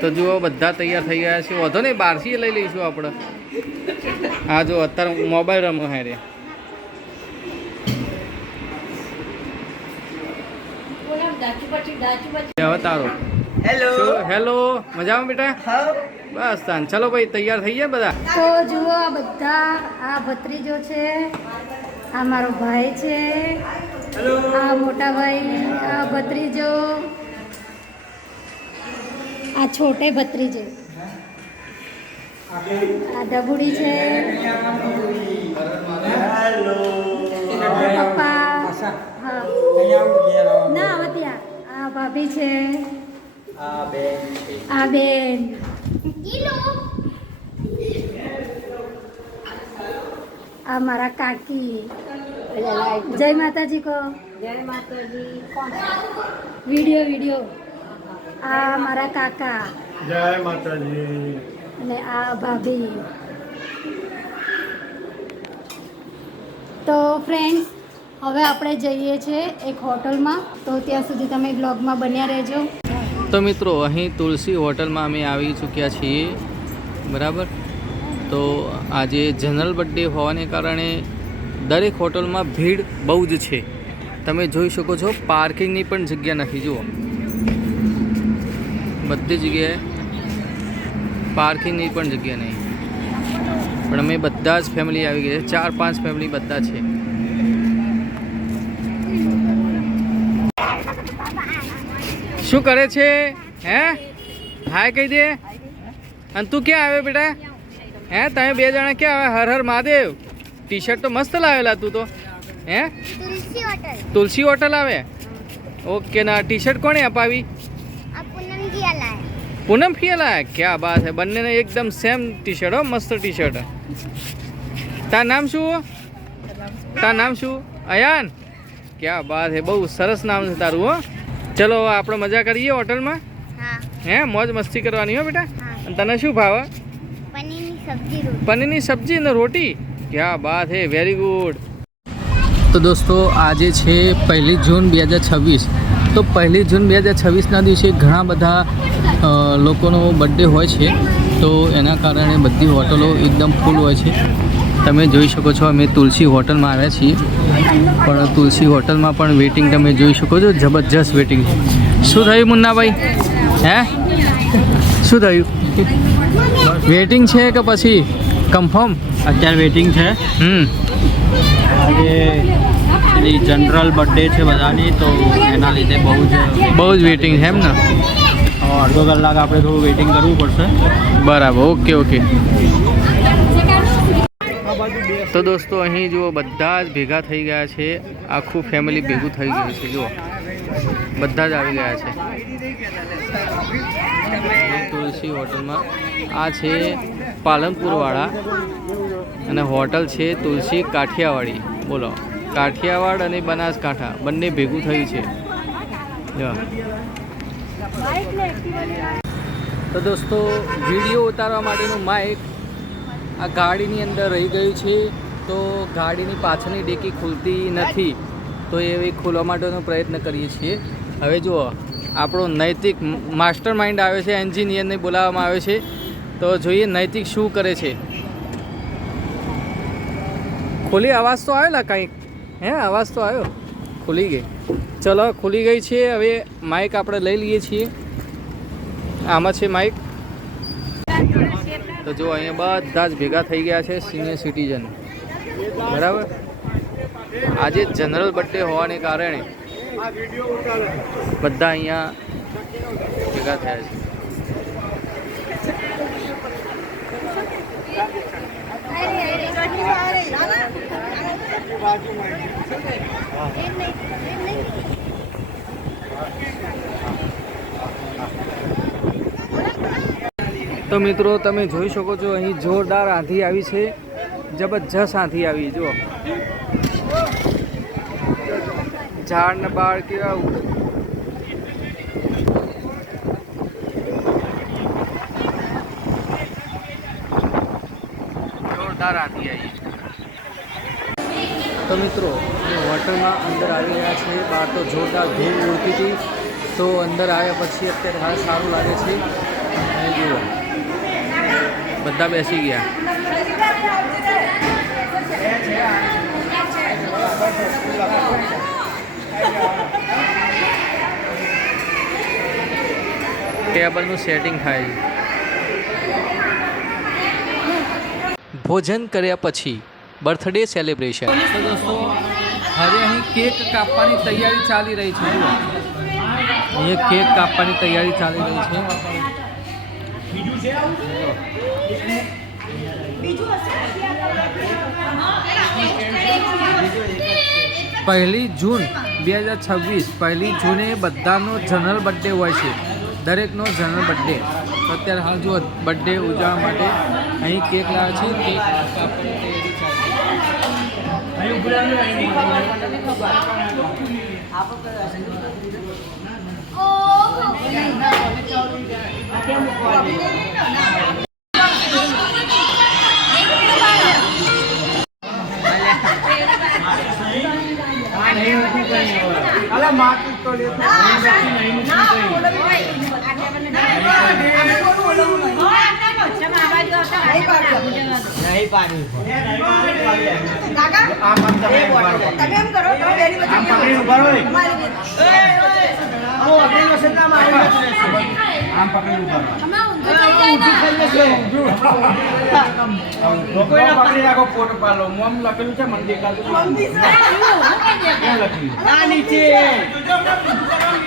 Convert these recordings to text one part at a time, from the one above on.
તો જુઓ બધા તૈયાર થઈ ગયા છે. વધો નહીં, બહારથી લઈ લઈશું આપણે. હા જો અત્યારે મોબાઈલ રમો હારે. હવે તારો હેલો હેલો, મજામાં બેટા? બસ તાન ચલો ભાઈ, તૈયાર થઈ ગયા બધા? તો જુઓ આ બધા, આ ભત્રીજો છે, આ મારો ભાઈ છે, આ મોટા ભાઈ, આ ભત્રીજો, આ છોટે ભત્રીજે, આ ડબુડી છે, પપ્પા, હા ના વત્યા, આ ભાભી છે, આ બેન, આ મારા કાકી. જય માતાજી કહો. જય માતાજી. વિડિયો. આ મારા કાકા. જય માતાજી. અને આ ભાભી. તો ફ્રેન્ડ્સ, હવે આપણે જઈએ છીએ એક હોટલમાં, તો ત્યાં સુધી તમે બ્લોગમાં બન્યા રહેજો. તો મિત્રો, અહીં તુલસી હોટલમાં અમે આવી ચૂક્યા છીએ, બરાબર. તો આજે જનરલ બર્થડે હોવાને કારણે દરેક હોટલમાં ભીડ બહુ જ છે. તમે જોઈ શકો છો, પાર્કિંગની પણ જગ્યા નથી. જુઓ, બધી જગ્યાએ પાર્કિંગની પણ જગ્યા નહીં. પણ અમે બધા જ ફેમિલી આવી ગયા છે, 4-5 ફેમિલી બધા છે. શું કરે છે? હે, હાય કહી દે. અને તું ક્યાં આવ્યો બેટા? હે, તમે બે જણા ક્યાં આવે? હર હર મહાદેવ. ટી શર્ટ તો મસ્ત લાવેલા તું તો. હે, તુલસી હોટલ આવે. ઓકે. ના ટી શર્ટ કોણે અપાવી? પૂનમ ફિયા લાયા. ક્યાં બાત હે, બંનેને એકદમ સેમ ટી શર્ટ હો, મસ્ત ટી શર્ટ. તાર નામ શું? અયાન. ક્યાં બાત હે, બહુ સરસ નામ છે તારું હો. ચલો આપણે મજા કરીએ હોટલમાં. હે, મોજ મસ્તી કરવાની હો બેટા. અને તને શું ભાવે? પનીરની સબ્જી અને રોટી. ક્યાં બાત હે, વેરી ગુડ. તો દોસ્તો, આજે છે 1 જૂન 2026. તો 1 જૂન 2026ના દિવસે ઘણા બધા લોકોનો બર્થડે હોય છે. તો એના કારણે બધી હોટલો એકદમ ફૂલ હોય છે. તમે જોઈ શકો છો, અમે તુલસી હોટલમાં આવ્યા છીએ. પણ તુલસી હોટલમાં પણ વેટિંગ તમે જોઈ શકો છો, જબરજસ્ત વેટિંગ. શું થયું મુન્નાભાઈ? હે, શું થયું? વેટિંગ છે કે પછી કન્ફર્મ? અત્યારે વેટિંગ છે. આજે જનરલ બર્થડે છે બધાની, તો એના લીધે બહુ જ વેટિંગ છે એમ ને? અડધો કલાક આપણે થોડું વેટિંગ કરવું પડશે. બરાબર, ઓકે. તો દોસ્તો, અહીં જુઓ બધા જ ભેગા થઈ ગયા છે. આખું ફેમિલી ભેગું થઈ ગયું છે. જુઓ, બધા જ આવી ગયા છે તુલસી હોટલમાં. આ છે પાલનપુરવાળા અને હોટલ છે તુલસી કાઠિયાવાડી. બોલો, કાઠિયાવાડ અને બનાસકાંઠા બંને ભેગું થયું છે. તો દોસ્તો, વિડીયો ઉતારવા માટેનું માઇક આ ગાડીની અંદર રહી ગયું છે. તો ગાડીની પાછળની ડેકી ખુલતી નથી, તો એ ખોલવા માટેનો પ્રયત્ન કરીએ છીએ. હવે જુઓ, આપણો નૈતિક માસ્ટર માઇન્ડ આવે છે, એન્જિનિયરને બોલાવવામાં આવે છે. તો જોઈએ નૈતિક શું કરે છે. ખુલી અવાજ તો આવેલા કંઈક? હે, અવાજ તો આવ્યો. ખુલી ગઈ. ચલો, ખુલી ગઈ છે. હવે માઇક આપણે લઈ લઈએ છીએ. આમાં છે માઇક. તો જો અહીંયા બધા જ ભેગા થઈ ગયા છે, સિનિયર સિટીઝન. બરાબર. આજે જનરલ બર્થડે હોવાને કારણે બધા અહીંયા ભેગા થયા છે. તો મિત્રો, તમે જોઈ શકો છો, અહીં જોરદાર આંધી આવી છે. જબરજસ્ત આંધી આવી. જુઓ, ઝાડ ને બાળ કેવા જોરદાર આંધી આવી. તો મિત્રો, હોટલમાં અંદર આવી રહ્યા છે. બહાર તો જોરદાર ધૂળ ઉડતી હતી. તો અંદર આવ્યા પછી અત્યારે હાલ સારું લાગે છે. અને જુઓ બધા બેસી ગયા. ટેબલનું સેટિંગ થાય છે. ભોજન કર્યા પછી બર્થડે સેલિબ્રેશન. તો દોસ્તો હવે અહીં કેક કાપવાની તૈયારી ચાલી રહી છે. જુઓ અહીંયા કેક કાપવાની તૈયારી ચાલી રહી છે. પહેલી જૂન 2026 પહેલી જૂને બધાનો જનરલ બર્થડે હોય છે. દરેકનો જનરલ બર્થડે. તો અત્યારે હાલ જો બર્થડે ઉજવવા માટે અહીં કેક લાવે છે. કેક કાપવાની તૈયારી ફોટો પાડો મોમ લખેલું છે મને દેખાતું નીચે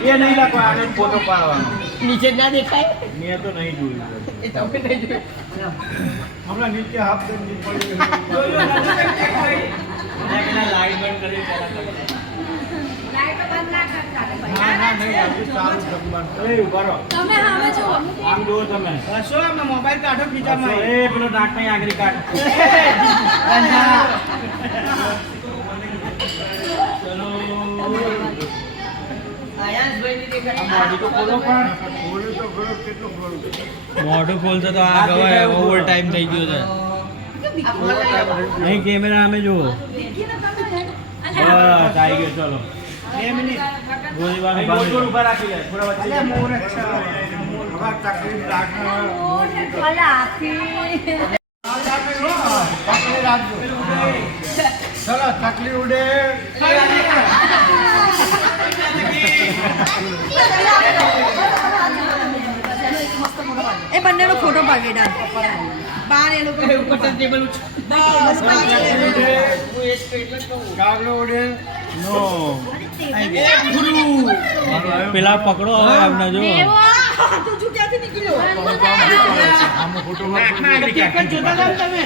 એ નહીં લખો આને ફોટો પાડવાનો નીચે ના દેખાય મેં તો નહીં જોયું હમણાં નીચે હાફ પડી લાઈટ બંધ કરી મોબાઈલ કાઢો ખીચામાં પેલો નાક નહીં આગળ કાઢ મોઢું ખોલતો તો આ ગવાય ઓવર ટાઈમ થઈ ગયો છે. અહીં કેમેરા અમે જુઓ બસ આવી ગયો. ચલો 2 મિનિટ ગોળીબાર ઉભા રાખી લે પૂરા વચ્ચે મોર તકલીફ ચલો તકલીફ ઉડે એ બંનેનો ફોટો પાડી બાર એ લોકો ટેબલ કાગડો ઉડે નો પેલા પકડો હવે અમને જો તું ક્યાંથી નીકળ્યો આમાં ફોટો જોતા જાવ તમે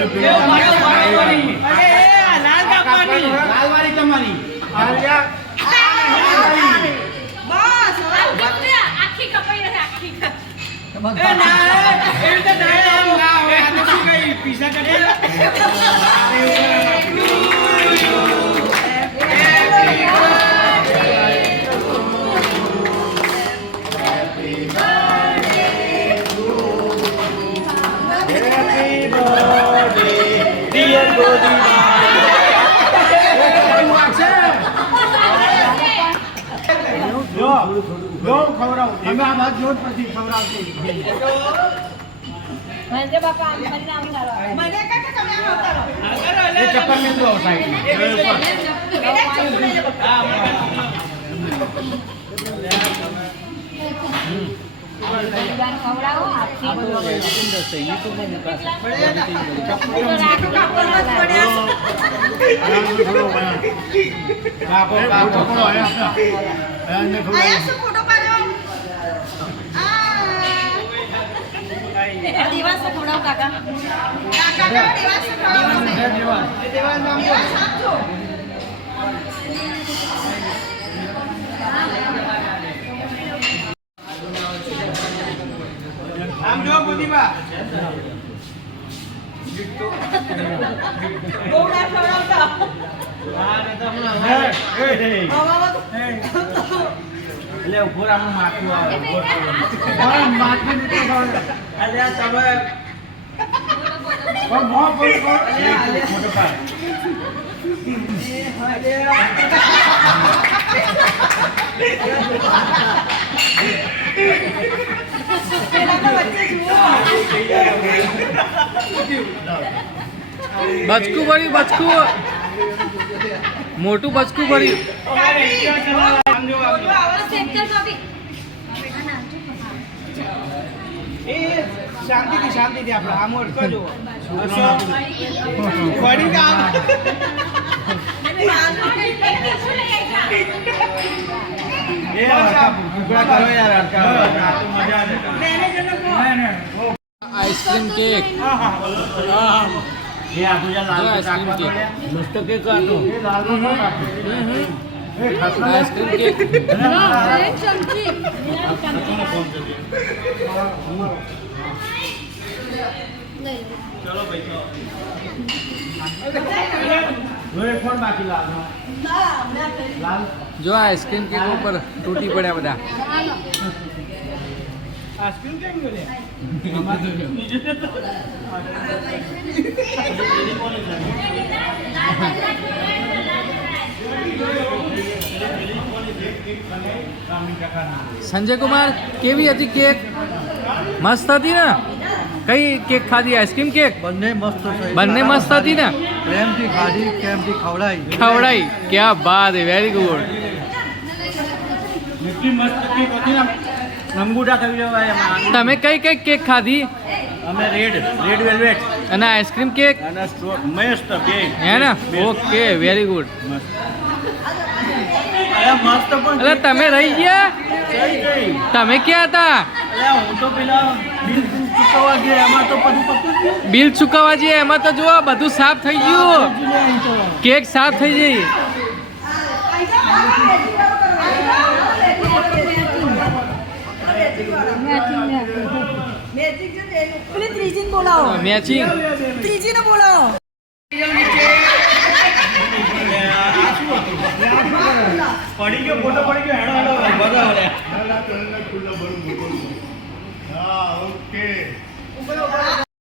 હેપી લાલવાળી તમારી આખી કપાઈ રહે આખી જો ખવડાવું તમે આ બાદ જો પછી ખવડાવશે મહેન્દ્ર બાપા મને આમ કરો મને કાકા તમે આમ ઉતારો એ ચક્કર મેં દો સાઈડ ખવડાવો આખી આયા શું ફોટો પાડ્યો દિવસ ખવડાવ કાકા કાકા દિવસ ખવડાવ દિવસ આપજો આમ જો બુદ્ધિબા બહુ ના ખવડાવતા. એટલે ઉભો રામનું માથું આવે ઉભો રામનું. માથું નથી ખવડાવતા. અલ્યા તમે પણ મોં બોલ બોલ. ફોટો પાડ. પેલાના વચ્ચે જુઓ. બચકું ભર્યું બચકું, મોટું બચકું ભર્યું. એ શાંતિથી શાંતિથી આપણે આમ કરજો. વળી કામ. એ ટુકડા કરો યાર હરકા. આ તો મજા આવે. Ice cream cake. એ આપણું જે લાલ આઈસ્ક્રીમ કેક. મસ્ત કેક આટલું. એ લાલ આઈસ્ક્રીમ કેક. ચલો ભાઈ ચલો. કોણ બાકી લાલ લાલ જો આઈસ્ક્રીમ કેક ઉપર તૂટી પડ્યા બધા. આઈસ્ક્રીમ કેમ ગયો સંજય કુમાર કેવી હતી કેક? મસ્ત હતી ને? કઈ કેક ખાધી? Ice cream cake? બંને મસ્ત છે. બંને મસ્ત હતી ને? પ્રેમથી ખાધી પ્રેમથી ખવડાવી. ખવડાઈ. ક્યાં બાત હે, વેરી ગુડ. એટલી મસ્ત કેક હતી ને અંગૂઠા થઈ જવાય એમાં. તમે કઈ કઈ કેક ખાધી? અમે રેડ વેલ્વેટ અને આઈસ્ક્રીમ કેક અને મસ્ત બે હે ને? Okay, very good. અરે મસ્ત પણ એટલે તમે રહી ગયા? જઈ જઈ. તમે ક્યાં હતા? અરે હું તો પેલા બિલ ચૂકવવા ગયા એમાં તો બધું પતું જ ગયું. બિલ ચૂકવવા જઈએ એમાં તો જુઓ બધું સાફ થઈ ગયું. કેક સાફ થઈ ગઈ. મેજિક છે તે. પેલી ત્રીજીને બોલાવો. મેચિંગ. ત્રીજીને બોલાવો. પડી ગયો ફોટો પડી ગયો હેડો હેડો બરાબર. હા ઓકે